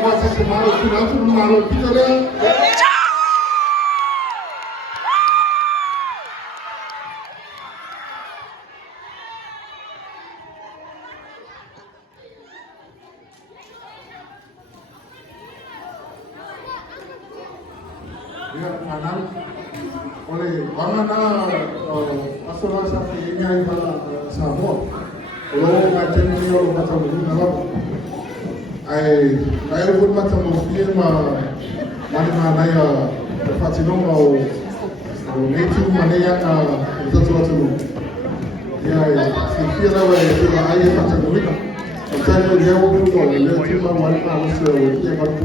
wasa se malo kuna tu malo pitale. Ya, kanan. Oleh bangana asal sa ini ay pala sa mo. Kalau macam ni orang macam ni nak ay pun macam ni mana ya fasilong mau nature mana yang sesuatu ya sekira itu ay macam ni. Macam dia pun boleh cuma mana harus dia baru